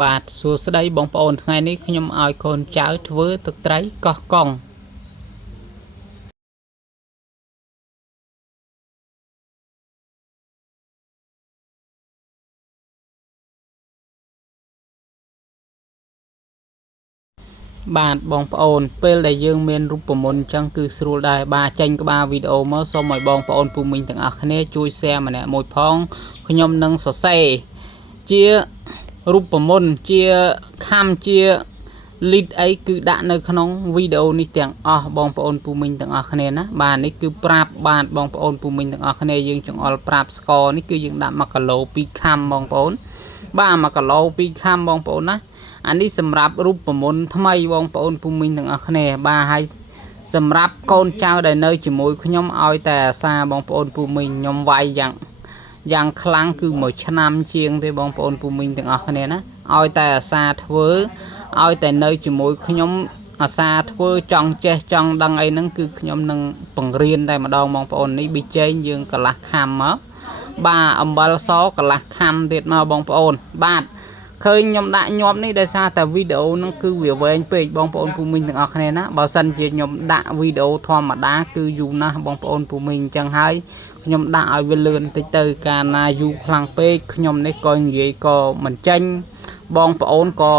បាទសួស្តីបងប្អូនថ្ងៃនេះខ្ញុំឲ្យកូនចៅធ្វើទឹកត្រីកោះកុងបាទបងប្អូនពេលដែលយើងមានរូបមន្តអញ្ចឹងគឺស្រួលដែរបាទចេញក្បាលវីដេអូមកសូមឲ្យបងប្អូនពូមីងទាំងអស់គ្នាជួយ share ម្នាក់មួយផងខ្ញុំនឹងសរសេរជារូបមន្តជាខំជា lead អីគឺដាក់នៅក្នុងវីដេអូនេះទាំងអស់បងប្អូនពូមីងទាំងអស់គ្នាណាបាទនេះគឺប្រាប់បាទបងប្អូនពូមីងទាំងអស់គ្នាយើងចង្អុលប្រាប់ស្ករនេះគឺយើងដាក់1គីឡូ2ខាំបងប្អូនបាទ1គីឡូ2ខាំបងប្អូនណាអានេះសម្រាប់រូបមន្តថ្មីបងប្អូនពូមីងទាំងអស់គ្នាបាទហើយសម្រាប់កូនចៅដែលនៅជាមួយខ្ញុំឲ្យតែអាសាបងប្អូនពូមីងខ្ញុំវាយយ៉ាងខ្លាំងគឺ1ឆ្នាំជាងទេបងប្អូនពូមីងទាំងអស់គ្នាណាឲ្យតែអាសាធ្វើឲ្យតែនៅជាមួយខ្ញុំអាសាធ្វើចង់ចេះចង់ដឹងអីហ្នឹងគឺខ្ញុំនឹងបង្រៀនតែម្ដងបងប្អូននេះប៊ីចេងយើងកន្លះខាំមកបាទអំបិលសកន្លះខាំទៀតមកបងប្អូនបាទឃើញខ្ញុំដាក់ញាប់នេះដោយសារតែវីដេអូហ្នឹងគឺវាវែងពេកបងប្អូនពូមីងទាំងអស់គ្នាណាបើសិនជាខ្ញុំដាក់វីដេអូធម្មតាគឺយូរណាស់បងប្អូនពូមីងអញ្ចឹងហើយខ្ញុំដាក់ឲ្យវាលឿនតិចទៅកាលណាយូរខ្លាំងពេកខ្ញុំនេះក៏និយាយក៏មិនចេញបងប្អូនក៏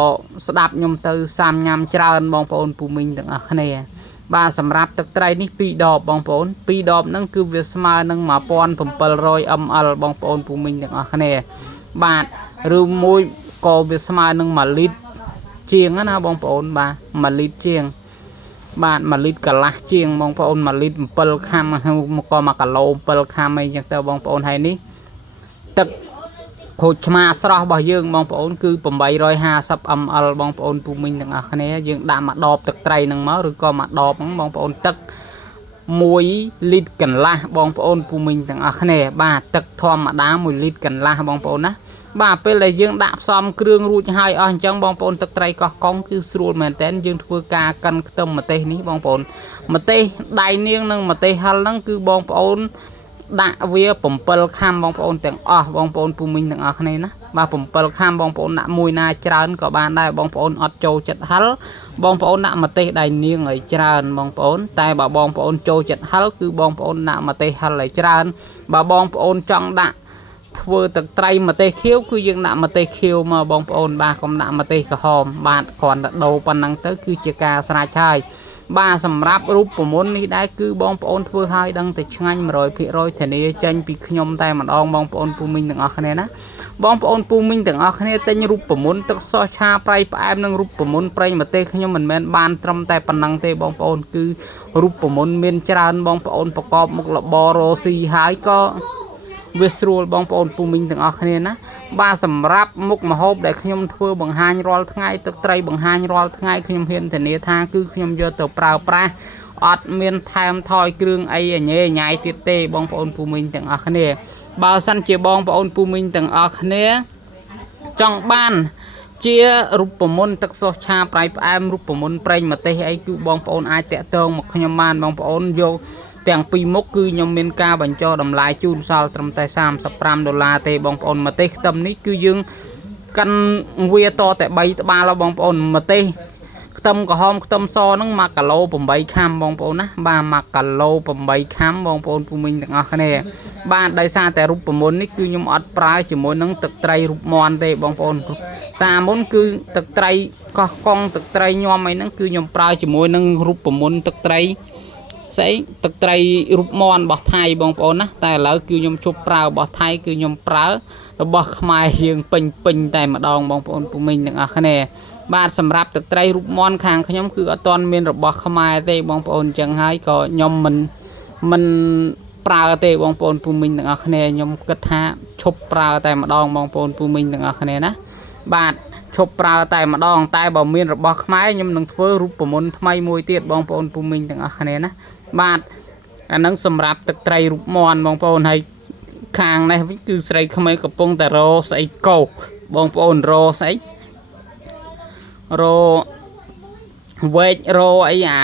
ស្ដាប់ខ្ញុំទៅសាមញ៉ាំច្រើនបងប្អូនពូមីងទាំងអស់គ្នាបាទសម្រាប់ទឹកត្រីនេះ2ដបបងប្អូន2ដបហ្នឹងគឺវាស្មើនឹង1700 ml បងប្អូនពូមីងទាំងអស់គ្នាបាទឬមួយក៏វាស្មើនឹង1លីត្រជាងណាបងប្អូនបាទ1លីត្រជាងបាទ1លីត្រកន្លះជាងបងប្អូន1លីត្រ7ខាំក៏1គីឡូ7ខាំអីចឹងទៅបងប្អូនហើយនេះទឹកក្រូចឆ្មាស្រស់របស់យើងបងប្អូនគឺ850 ml បងប្អូនពូមីងទាំងអស់គ្នាយើងដាក់មួយដបទឹកត្រីនឹងមកឬក៏មួយដបហ្នឹងបងប្អូនទឹក1លីត្រកន្លះបងប្អូនពូមីងទាំងអស់គ្នាបាទទឹកធម្មតា1លីត្រកន្លះបងប្អូនណាបាទពេលដែលយើងដាក់ផ្សំគ្រឿងរួចហើយអស់អញ្ចឹងបងប្អូនទឹកត្រីកោះកុងគឺស្រួលមែនតើយើងធ្វើការកិនខ្ទឹមម្ទេសនេះបងប្អូនម្ទេសដៃនាងនិងម្ទេសហិលហ្នឹងគឺបងប្អូនដាក់វា7ខាំបងប្អូនទាំងអស់បងប្អូនពូមីងទាំងអស់គ្នាណាបាទ7ខាំបងប្អូនដាក់មួយណាច្រើនក៏បានដែរបងប្អូនអត់ចូលចិត្តហិលបងប្អូនដាក់ម្ទេសដៃនាងឲ្យច្រើនបងប្អូនតែបើបងប្អូនចូលចិត្តហិលគឺបងប្អូនដាក់ម្ទេសហិលឲ្យច្រើនបើបងប្អូនចង់ដាក់ធ្វើទឹកត្រីម្ទេសខៀវគឺយើងដាក់ម្ទេសខៀវមកបងប្អូនបាទកុំដាក់ម្ទេសក្រហមបាទគ្រាន់តែដូរប៉ុណ្ណឹងទៅគឺជាការស្រេចហើយបាទសម្រាប់រូបមន្តនេះដែរគឺបងប្អូនធ្វើឲ្យដឹងតែឆ្ងាញ់ 100% ធានាចេញពីខ្ញុំតែម្ដងបងប្អូនពូមីងទាំងអស់គ្នាណាបងប្អូនពូមីងទាំងអស់គ្នាទិញរូបមន្តទឹកសោះឆាប្រៃផ្អែមនិងរូបមន្តប្រេងម្ទេសខ្ញុំមិនមែនបានត្រឹមតែប៉ុណ្ណឹងទេបងប្អូនគឺរូបមន្តមានច្រើនបងប្អូនប្រកបមុខរបររកស៊ីហើយក៏វាស្រួលបងប្អូនពូមីងទាំងអស់គ្នាណាបាទសម្រាប់មុខម្ហូបដែលខ្ញុំធ្វើបង្ហាញរាល់ថ្ងៃទឹកត្រីបង្ហាញរាល់ថ្ងៃខ្ញុំហ៊ានធានាថាគឺខ្ញុំយកទៅប្រើប្រាស់អត់មានថែមថយគ្រឿងអីអញេញ៉ាយទៀតទេបងប្អូនពូមីងទាំងអស់គ្នាបើសិនជាបងប្អូនពូមីងទាំងអស់គ្នាចង់បានជារូបមន្តទឹកសោះឆាប្រៃផ្អែមរូបមន្តប្រេងម្ទេសអីគឺបងប្អូនអាចតាក់ទងមកខ្ញុំបានបងប្អូនយកទាំងពីរមុខគឺខ្ញុំមានការបញ្ចុះតម្លៃជូនសល់ត្រឹមតែ$35ទេបងប្អូនម្ទេសខ្ទឹមនេះគឺយើងកាន់វាតតែ3ត្បាល់បងប្អូនម្ទេសខ្ទឹមក្រហមខ្ទឹមសហ្នឹង1គីឡូ8ខាំបងប្អូនណាបាទ1គីឡូ8ខាំបងប្អូនពូមីងទាំងអស់គ្នាបាទដោយសារតែរូបមន្តនេះគឺខ្ញុំអត់ប្រើជាមួយនឹងទឹកត្រីរូបមន់ទេបងប្អូនសារមុនគឺទឹកត្រីកោះកុងទឹកត្រីញោមអីហ្នឹងគឺខ្ញុំប្រើជាមួយនឹងរូបមន្តទឹកត្រីស្អីទឹកត្រីរូបមន់របស់ថៃបងប្អូនណាតែឥឡូវគឺខ្ញុំជប់ប្រើរបស់ថៃគឺខ្ញុំប្រើរបស់ខ្មែរយើងពេញតែម្ដងបងប្អូនពូមីងទាំងអស់គ្នាបាទសម្រាប់ទឹកត្រីរូបមន់ខាងខ្ញុំគឺអត់ទាន់មានរបស់ខ្មែរទេបងប្អូនអញ្ចឹងហើយក៏ខ្ញុំមិនប្រើទេបងប្អូនពូមីងទាំងអស់គ្នាខ្ញុំគិតថាឈប់ប្រើតែម្ដងបងប្អូនពូមីងទាំងអស់គ្នាណាបាទឈប់ប្រើតែម្ដងតែបើមានរបស់ខ្មែរខ្ញុំនឹងធ្វើរូបមន្តថ្មីមួយទៀតបងប្អូនពូមីងទាំងអស់គ្នាណាបាទអានឹងសម្រាប់ទឹកត្រីរូបមន់បងប្អូនហើយខាងនេះវិញគឺស្រីក្មេងកំពុងតែរោស្អីកោកបងប្អូនរោស្អីរោវែករោអីអា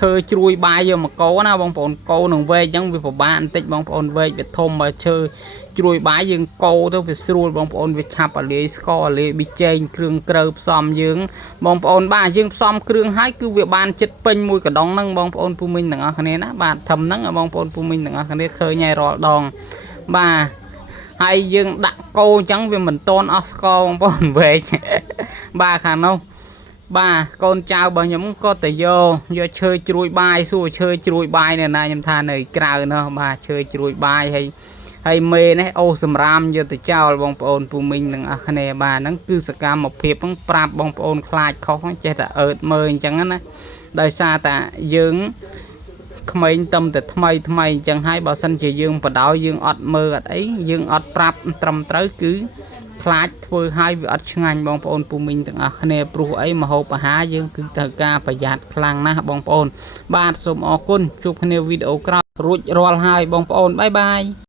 chơi chui bay vô mà cố na bong bồn câu nồng về chẳng vì bạn tích bong bồn về việc thôm mà chơi chui bay dương câu thôi việc xua bong bồn việc chập ở lấy score lấy bị chơi kêu cơ xòm dương bong bồn ba dương xòm kêu hái cứ việc ban chết pin mùi cả đong nâng bong bồn phụ minh đằng này đó bạn thầm nâng ở bong bồn phụ minh đằng này khơi nhảy rọ đòn ba hay dương đặt câu chẳng vì mình tôn Oscar bong về ba khả không ba con chào bao nhóm có thể vô chơi chui bay xua chơi chui bay này này nhầm tha này cào nó ba chơi chui bay hay mê này ô sầm ram giờ từ chào bong bồn phụ minh đằng này ba nó cứ sạc cam một phiệp nó prap bong bồn khai khó chết là mơ chẳng á đời xa ta dương không tâm từ thay chẳng hay bảo sanh chỉ dương và đạo dương ọt mơ ấy dương ọt prap trầm tới cứ khai thôi hai vị ọt ngành bong bồn phụ minh đằng này pru ấy mà hộp há dương cứ thờ ca phải giạt khlang na bong bồn ba sôm ở côn chụp video video rụt roll hai bong bồn bye bye